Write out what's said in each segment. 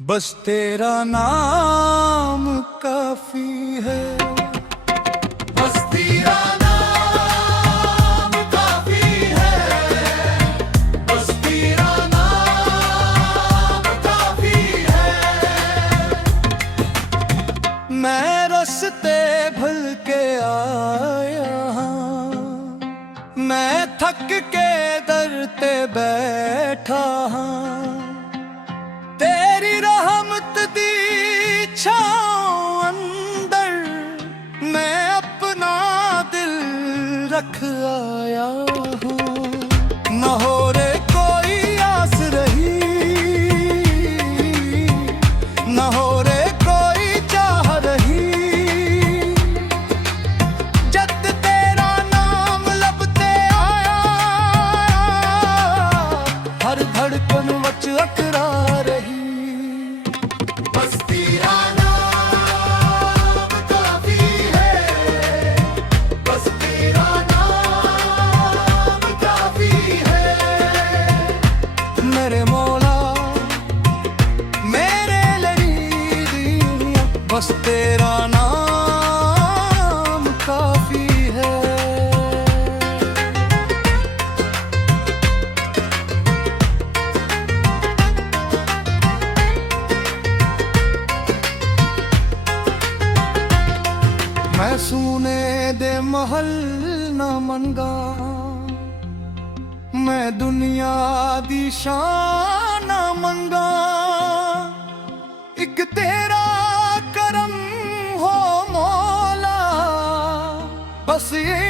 बस तेरा नाम काफी है। बस तेरा नाम काफी है। बस तेरा नाम काफी है। मैं रास्ते भूल के आया हाँ, मैं थक के दर ते बैठा हाँ। तेरी रहमत दी छाँव अंदर मैं अपना दिल रख आया हूँ। न हो रे कोई आस रही, न हो रे कोई चाह रही। जद तेरा नाम लब ते आया, हर धड़कन वच अकरा रही। बस तेरा नाम काफी है। बस तेरा नाम काफी है। मेरे मौला मेरे लिए बस तेरा नाम काफी है। मैं सुने दे महल न मंगा, मैं दुनिया दी शान न मंगा। एक तेरा करम हो मौला, बस ये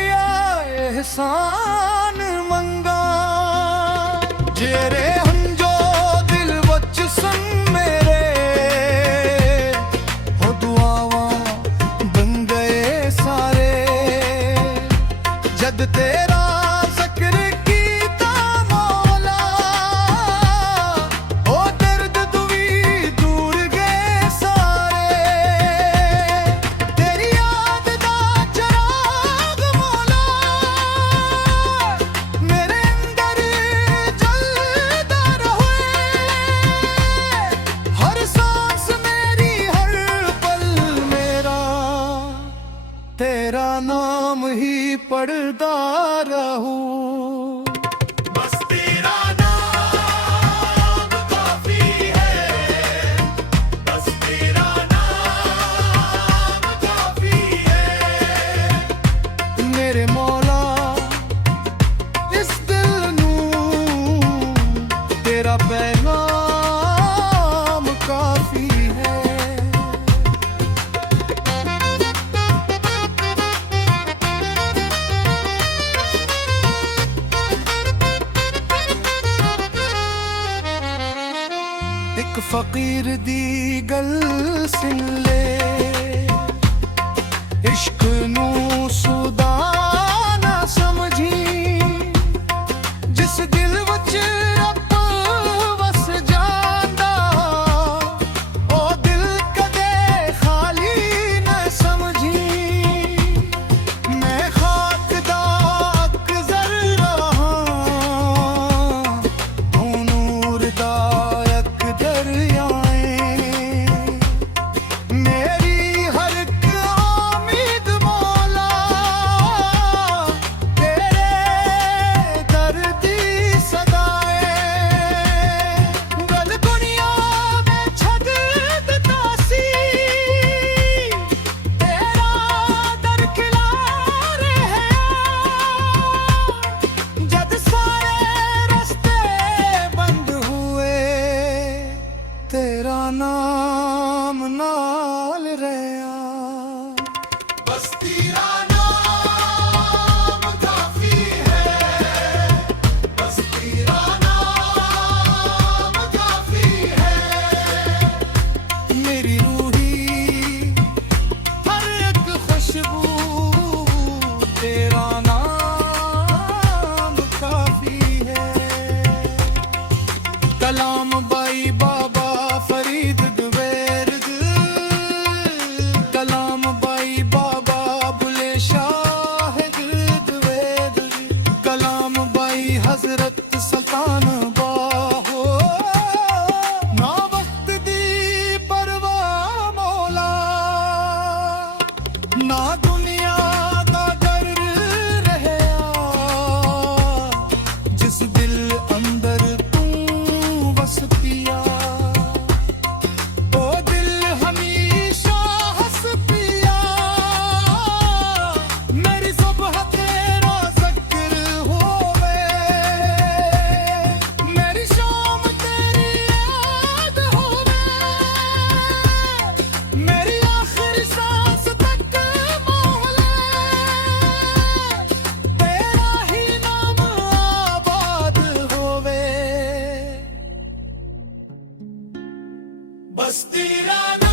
एहसान मंगा। जेरे हंजो दिल वच सन मेरे, हो दुआवा बन गए सारे। जद तेरा जिक्र कीता मौला, ओ दर्द दुवी दूर गए सारे। तेरी याद दा चराग मौला मेरे अंदर जलदा रहे। हर सांस मेरी हर पल मेरा तेरा नाम ही पढ़दा रहूं। बस तेरा नाम काफी है। बस तेरा नाम काफी है। मेरे मौला इस दिल नू तेरा पैगाम काफी है। एक फकीर दी गल सुन ले, इश्क नू सुदा ना समझी। जिस दिल वच रब वस जांदा, ओ दिल कदे खाली न समझी। मैं खाक दा अकज़र रहा, तू नूर दा अकदर आए। मेरी हर एक उम्मीद मौला तेरे दर दी सदाए। गल दुनिया में छड़ दिता सी, तेरा दर खिला रहे। जद सारे रास्ते बंद हुए, तेरा नाम नाल रहा। बस तेरा नाम काफी है। बस तेरा नाम काफी है। मेरी रूही हर एक खुशबू तेरा नाम काफी है। कलाम बाई बाबा फरीद द्वेर्द बस तेरा नाम